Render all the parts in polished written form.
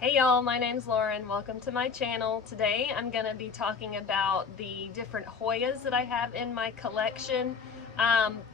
Hey y'all, my name's Lauren. Welcome to my channel. Today I'm going to be talking about the different Hoyas that I have in my collection.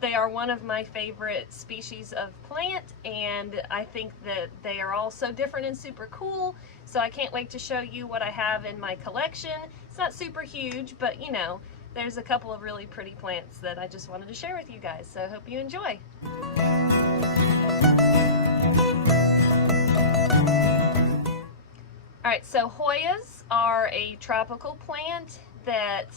They are one of my favorite species of plant, and I think that they are all so different and super cool, so I can't wait to show you what I have in my collection. It's not super huge, but you know, there's a couple of really pretty plants that I just wanted to share with you guys, so I hope you enjoy. Alright, so Hoyas are a tropical plant that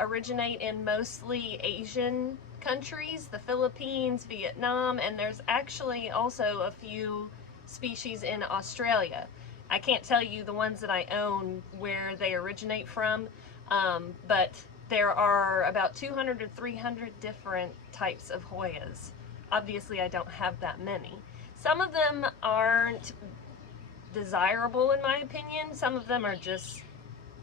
originate in mostly Asian countries, the Philippines, Vietnam, and there's actually also a few species in Australia. I can't tell you the ones that I own where they originate from, but there are about 200 or 300 different types of Hoyas. Obviously I don't have that many. Some of them aren't desirable in my opinion. Some of them are just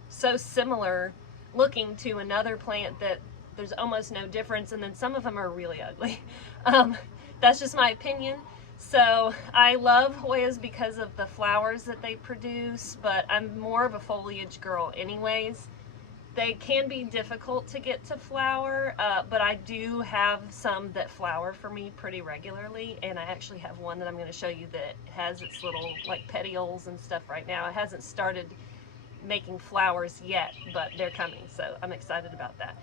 so similar looking to another plant that there's almost no difference, and then some of them are really ugly. That's just my opinion. So I love Hoyas because of the flowers that they produce, but I'm more of a foliage girl anyways. They can be difficult to get to flower, but I do have some that flower for me pretty regularly, and I actually have one that I'm going to show you that has its little like petioles and stuff right now. It hasn't started making flowers yet, but they're coming, so I'm excited about that.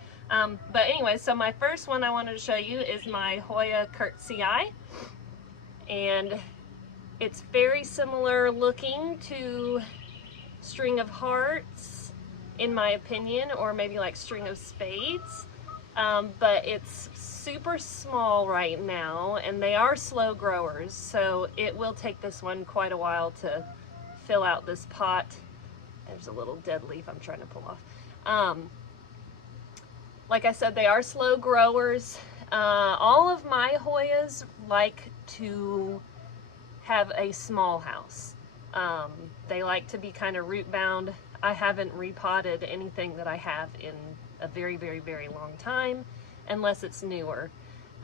But anyway, so my first one I wanted to show you is my Hoya Kurt CI, and it's very similar looking to String of Hearts, in my opinion, or maybe like String of Spades, but it's super small right now, and they are slow growers, so it will take this one quite a while to fill out this pot. There's a little dead leaf I'm trying to pull off. Like I said, they are slow growers. All of my Hoyas like to have a small house. They like to be kind of root bound. I haven't repotted anything that I have in a very, very, very long time, unless it's newer.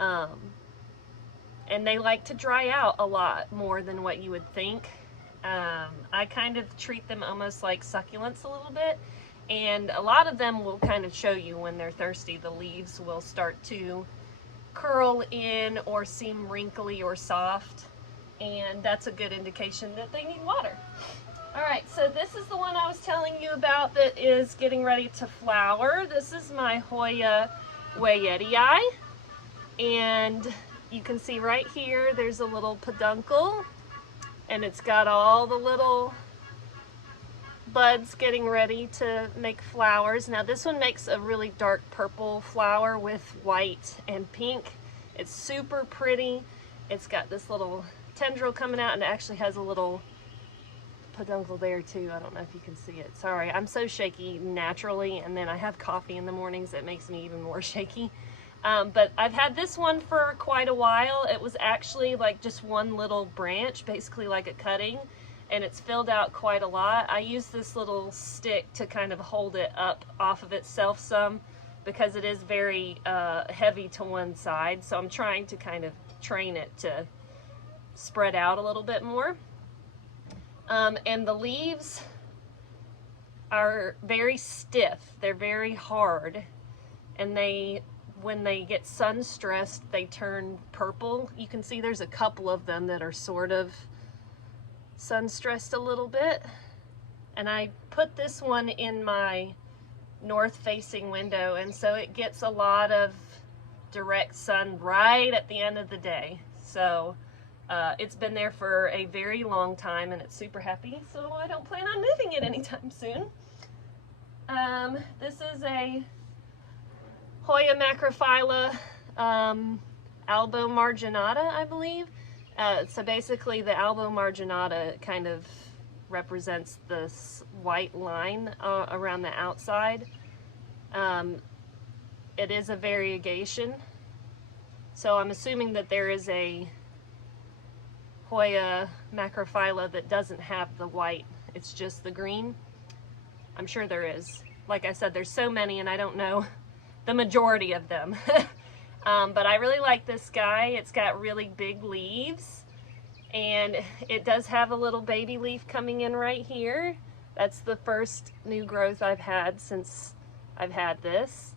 And they like to dry out a lot more than what you would think. I kind of treat them almost like succulents a little bit, and a lot of them will kind of show you when they're thirsty. The leaves will start to curl in or seem wrinkly or soft, and that's a good indication that they need water. Alright, so this is the one I was telling you about that is getting ready to flower. This is my Hoya Way Yeti Eye, and you can see right here there's a little peduncle, and it's got all the little buds getting ready to make flowers. Now this one makes a really dark purple flower with white and pink. It's super pretty. It's got this little tendril coming out, and it actually has a little peduncle there too. I don't know if you can see it. Sorry, I'm so shaky naturally, and then I have coffee in the mornings that makes me even more shaky. But I've had this one for quite a while. It was actually like just one little branch, basically like a cutting, and it's filled out quite a lot. I use this little stick to kind of hold it up off of itself some, because it is very heavy to one side, so I'm trying to kind of train it to spread out a little bit more. And the leaves are very stiff. They're very hard, and when they get sun stressed, they turn purple. You can see there's a couple of them that are sort of sun stressed a little bit. And I put this one in my north facing window, and so it gets a lot of direct sun right at the end of the day. So it's been there for a very long time, and it's super happy, so I don't plan on moving it anytime soon. This is a Hoya Macrophylla Albo Marginata, I believe. So basically the Albo Marginata kind of represents this white line around the outside. It is a variegation, so I'm assuming that there is a Hoya Macrophylla that doesn't have the white, it's just the green. I'm sure there is. Like I said, there's so many, and I don't know the majority of them. But I really like this guy. It's got really big leaves, And it does have a little baby leaf coming in right here. That's the first new growth I've had since I've had this.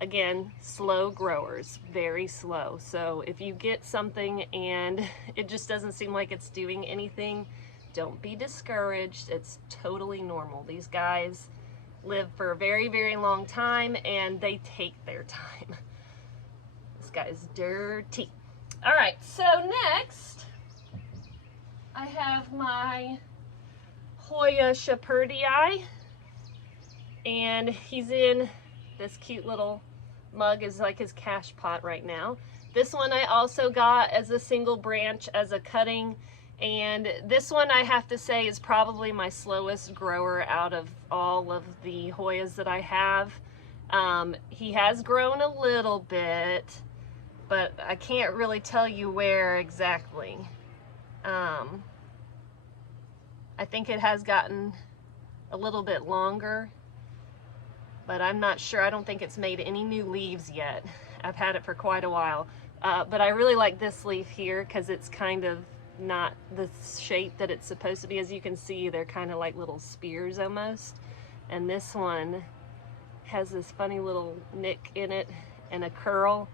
Again, slow growers, very slow. So if you get something and it just doesn't seem like it's doing anything, don't be discouraged. It's totally normal. These guys live for a very, very long time and they take their time. This guy's dirty. All right, so next I have my Hoya Chaperty Eye, and he's in this cute little mug, is like his cash pot right now. This one I also got as a single branch, as a cutting, and this one I have to say is probably my slowest grower out of all of the Hoyas that I have. He has grown a little bit, but I can't really tell you where exactly. I think it has gotten a little bit longer, but I'm not sure. I don't think it's made any new leaves yet. I've had it for quite a while. But I really like this leaf here because it's kind of not the shape that it's supposed to be. As you can see, they're kind of like little spears almost. And this one has this funny little nick in it and a curl,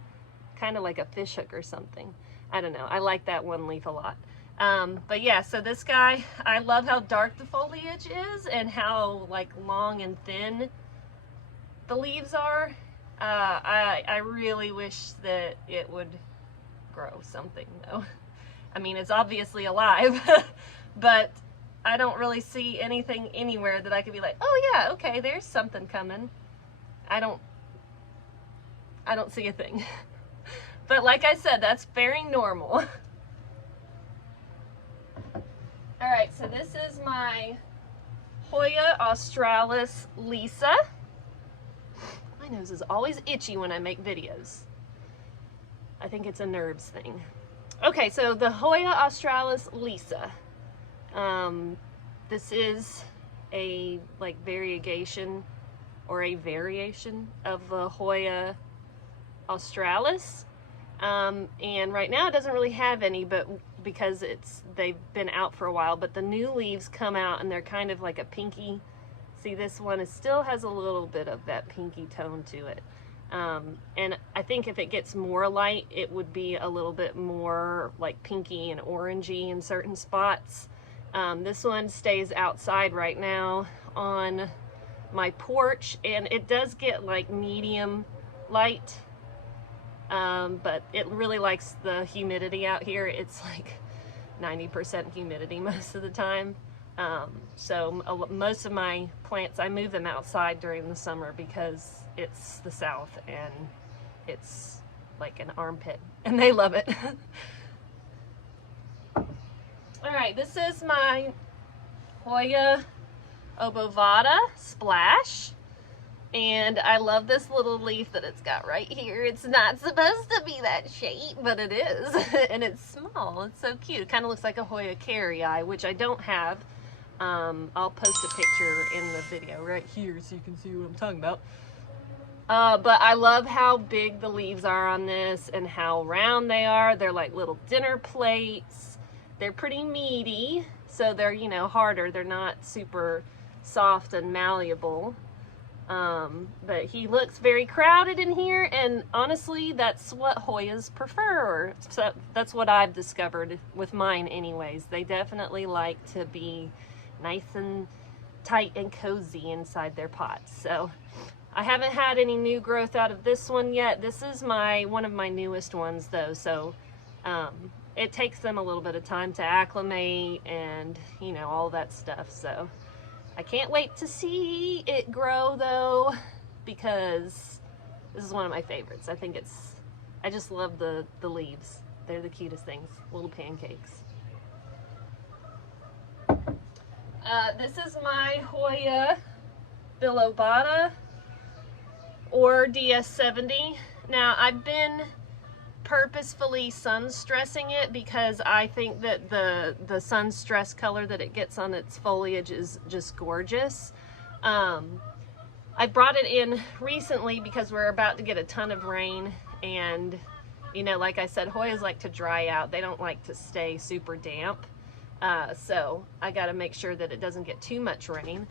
kind of like a fish hook or something. I don't know. I like that one leaf a lot. But yeah, so this guy, I love how dark the foliage is and how like long and thin the leaves are. I really wish that it would grow something though. I mean, it's obviously alive, but I don't really see anything anywhere that I could be like, oh yeah, okay, there's something coming. I don't see a thing. But like I said, that's very normal. All right, so this is my Hoya Australis Lisa. My nose is always itchy when I make videos. I think it's a nerves thing. Okay, so the Hoya Australis Lisa. This is a like variegation or a variation of the Hoya Australis. And right now it doesn't really have any, but because they've been out for a while, but the new leaves come out and they're kind of like a pinky. See, this one still has a little bit of that pinky tone to it. And I think if it gets more light, it would be a little bit more like pinky and orangey in certain spots. This one stays outside right now on my porch, and it does get like medium light. But it really likes the humidity out here. It's like 90% humidity most of the time. So most of my plants, I move them outside during the summer because it's the South and it's like an armpit and they love it. All right, this is my Hoyaobavada Splash. And I love this little leaf that it's got right here. It's not supposed to be that shape, but it is. And it's small. It's so cute. It kind of looks like a Hoya Kurt CI, which I don't have. I'll post a picture in the video right here so you can see what I'm talking about. But I love how big the leaves are on this and how round they are. They're like little dinner plates. They're pretty meaty, so they're, you know, harder. They're not super soft and malleable. But he looks very crowded in here, and honestly, that's what Hoyas prefer. So that's what I've discovered with mine anyways. They definitely like to be nice and tight and cozy inside their pots. So I haven't had any new growth out of this one yet. This is one of my newest ones though, so it takes them a little bit of time to acclimate and, you know, all that stuff. So I can't wait to see it grow though, because this is one of my favorites. I just love the leaves. They're the cutest things, little pancakes. This is my Hoya bilobata or DS70. Now I've been purposefully sun stressing it because I think that the sun stress color that it gets on its foliage is just gorgeous. I brought it in recently because we're about to get a ton of rain, and You know, like I said, Hoyas like to dry out. They don't like to stay super damp. So I got to make sure that it doesn't get too much rain.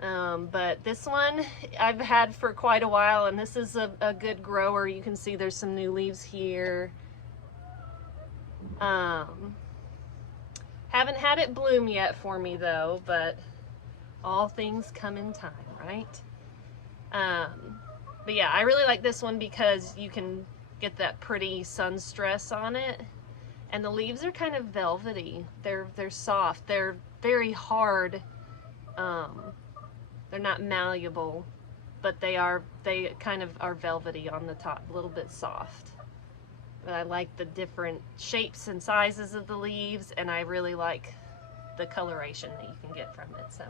But this one I've had for quite a while, and this is a good grower. You can see there's some new leaves here. Haven't had it bloom yet for me though, but all things come in time, right? But yeah, I really like this one because you can get that pretty sun stress on it. And the leaves are kind of velvety. They're soft. They're very hard. They're not malleable, but they kind of are velvety on the top, a little bit soft. But I like the different shapes and sizes of the leaves, and I really like the coloration that you can get from it. So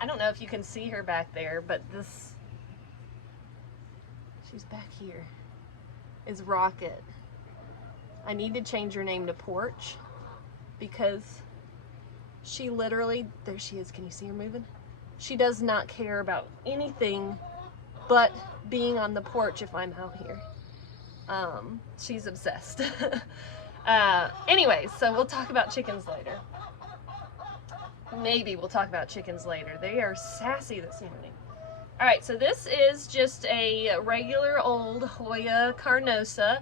I don't know if you can see her back there, but she's back here, is Rocket. I need to change her name to Porch because she literally, there she is, can you see her moving? She does not care about anything but being on the porch if I'm out here. She's obsessed. Anyway, so we'll talk about chickens later. Maybe we'll talk about chickens later. They are sassy this morning. All right, so this is just a regular old Hoya Carnosa.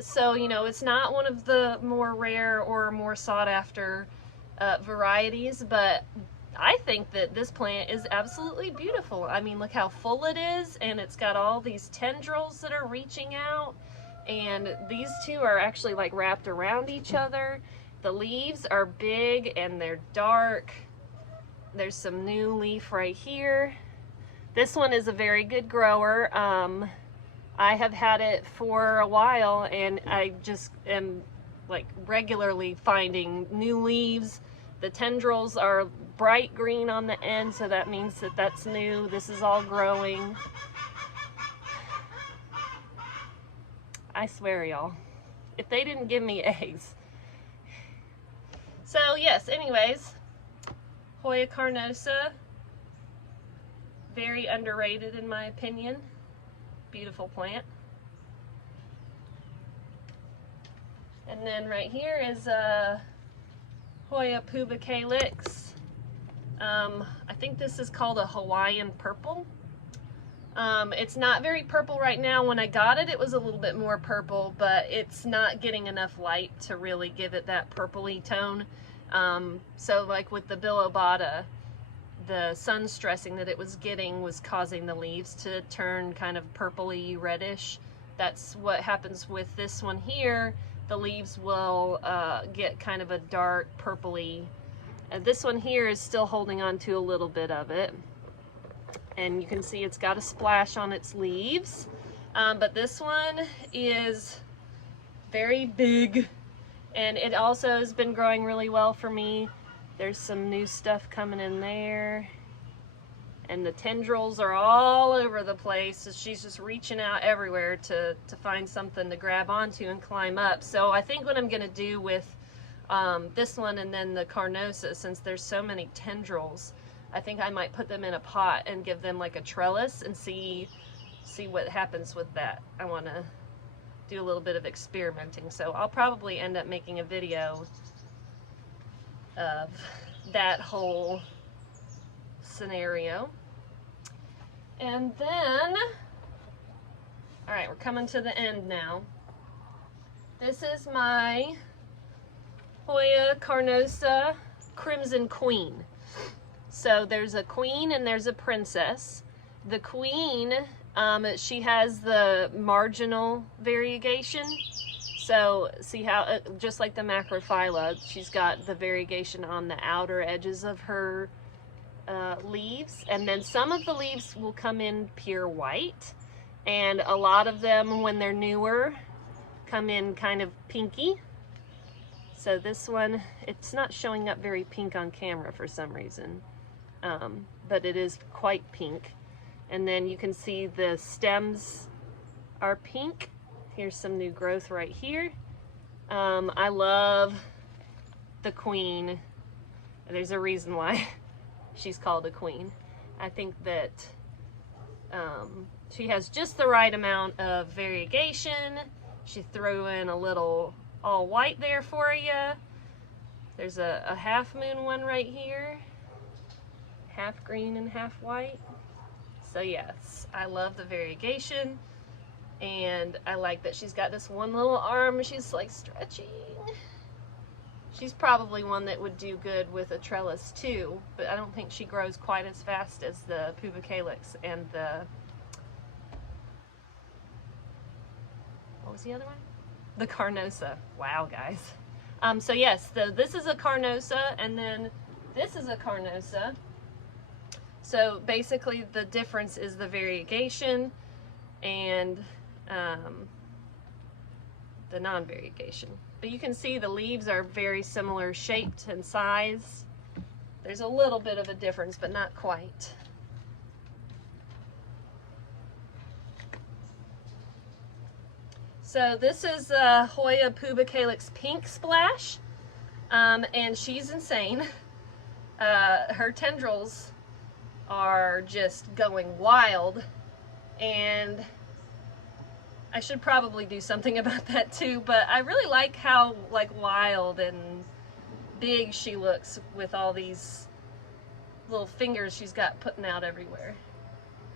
So, you know, it's not one of the more rare or more sought after varieties, but I think that this plant is absolutely beautiful. I mean, look how full it is, and it's got all these tendrils that are reaching out, and these two are actually like wrapped around each other. The leaves are big and they're dark. There's some new leaf right here. This one is a very good grower. I have had it for a while, and I just am like regularly finding new leaves. The tendrils are bright green on the end, so that means that that's new. This is all growing. I swear, y'all, if they didn't give me eggs. So yes, anyways, Hoya Carnosa, very underrated in my opinion. Beautiful plant. And then right here is Hoya Puba calyx. I think this is called a Hawaiian purple. It's not very purple right now. When I got it, it was a little bit more purple, but it's not getting enough light to really give it that purpley tone. So like with the bilobata, the sun stressing that it was getting was causing the leaves to turn kind of purpley reddish. That's what happens with this one here. The leaves will get kind of a dark purpley. This one here is still holding on to a little bit of it. And you can see it's got a splash on its leaves. But this one is very big, and it also has been growing really well for me. There's some new stuff coming in there. And the tendrils are all over the place. So she's just reaching out everywhere to find something to grab onto and climb up. So I think what I'm gonna do with this one and then the Carnosa, since there's so many tendrils, I think I might put them in a pot and give them like a trellis and see what happens with that. I wanna do a little bit of experimenting. So I'll probably end up making a video of that whole scenario. And then, all right, we're coming to the end now. This is my Hoya Carnosa Crimson Queen. So there's a queen and there's a princess. The queen, she has the marginal variegation. So see how, just like the Macrophylla, she's got the variegation on the outer edges of her leaves, and then some of the leaves will come in pure white, and a lot of them, when they're newer, come in kind of pinky. So this one, it's not showing up very pink on camera for some reason, but it is quite pink. And then you can see the stems are pink. Here's some new growth right here. I love the queen. There's a reason why she's called a queen. I think that She has just the right amount of variegation. She threw in a little all white there for you. There's a half moon one right here. Half green and half white. So yes, I love the variegation. And I like that she's got this one little arm she's like stretching. She's probably one that would do good with a trellis too, but I don't think she grows quite as fast as the Puba calyx and the, what was the other one? The Carnosa. Wow, guys. So yes, this is a Carnosa, and then this is a Carnosa. So basically the difference is the variegation and the non-variegation. But you can see the leaves are very similar shaped and size. There's a little bit of a difference, but not quite. So this is Hoya Puba calyx Pink Splash, and she's insane. Her tendrils are just going wild, and I should probably do something about that too, but I really like how wild and big she looks with all these little fingers she's got putting out everywhere.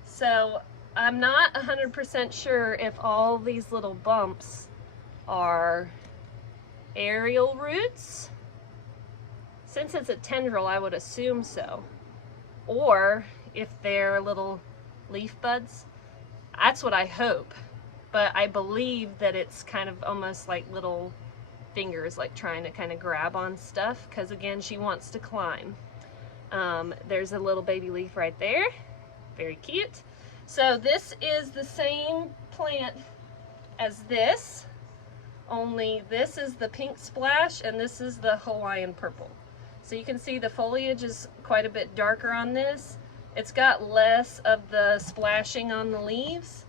So I'm not 100% sure if all these little bumps are aerial roots. Since it's a tendril, I would assume so. Or if they're little leaf buds. That's what I hope. But I believe that it's kind of almost like little fingers, like trying to kind of grab on stuff, because again, she wants to climb. There's a little baby leaf right there. Very cute. So this is the same plant as this, only this is the Pink Splash and this is the Hawaiian Purple. So you can see the foliage is quite a bit darker on this. It's got less of the splashing on the leaves.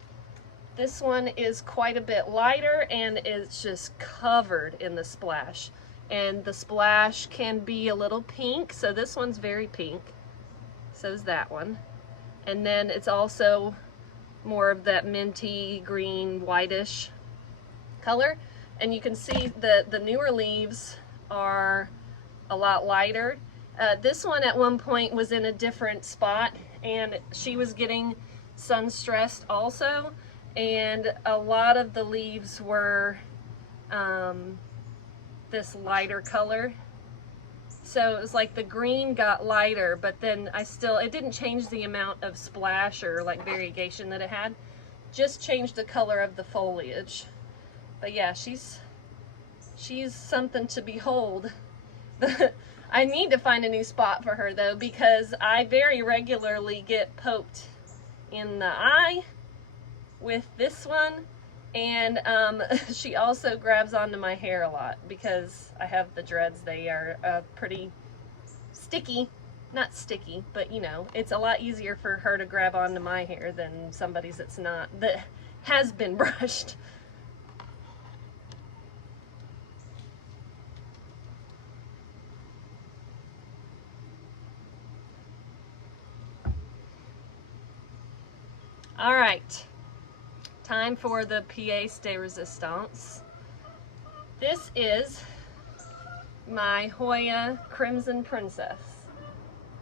This one is quite a bit lighter and it's just covered in the splash. And the splash can be a little pink, so this one's very pink. So is that one. And then it's also more of that minty green whitish color. And you can see the newer leaves are a lot lighter. This one at one point was in a different spot and she was getting sun stressed also. And a lot of the leaves were this lighter color. So it was like the green got lighter, but then it didn't change the amount of splash or like variegation that it had. Just changed the color of the foliage. But yeah, she's something to behold. I need to find a new spot for her though, because I very regularly get poked in the eye with this one, and she also grabs onto my hair a lot because I have the dreads. They are pretty sticky. Not sticky, but you know, it's a lot easier for her to grab onto my hair than somebody's that has been brushed. All right. Time for the pièce de résistance. This is my Hoya Crimson Princess.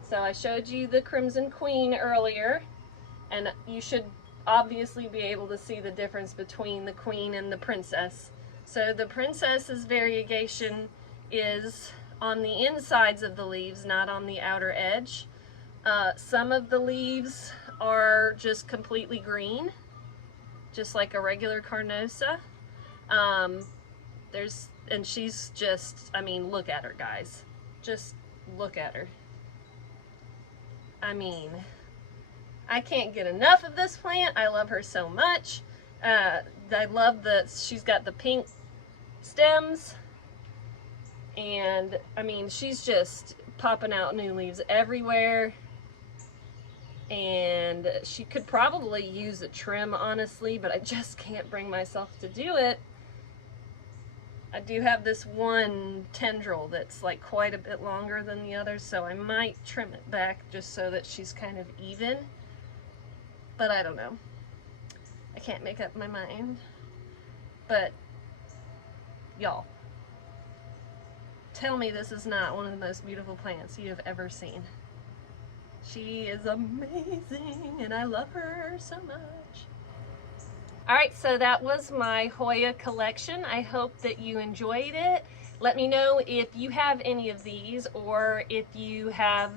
So I showed you the Crimson Queen earlier, and you should obviously be able to see the difference between the Queen and the Princess. So the Princess's variegation is on the insides of the leaves, not on the outer edge. Some of the leaves are just completely green, just like a regular Carnosa. And she's just, I mean, look at her, guys. Just look at her. I mean, I can't get enough of this plant. I love her so much. I love that she's got the pink stems. And, I mean, she's just popping out new leaves everywhere. And she could probably use a trim, honestly, but I just can't bring myself to do it. I do have this one tendril that's like quite a bit longer than the others, so I might trim it back just so that she's kind of even, but I don't know. I can't make up my mind. But, y'all, tell me this is not one of the most beautiful plants you have ever seen. She is amazing, and I love her so much. Alright, so that was my Hoya collection. I hope that you enjoyed it. Let me know if you have any of these, or if you have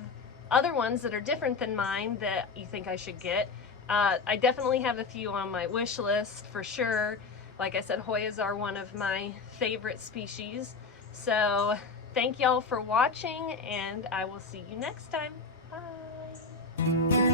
other ones that are different than mine that you think I should get. I definitely have a few on my wish list for sure. Like I said, Hoyas are one of my favorite species. So thank y'all for watching, and I will see you next time. Bye.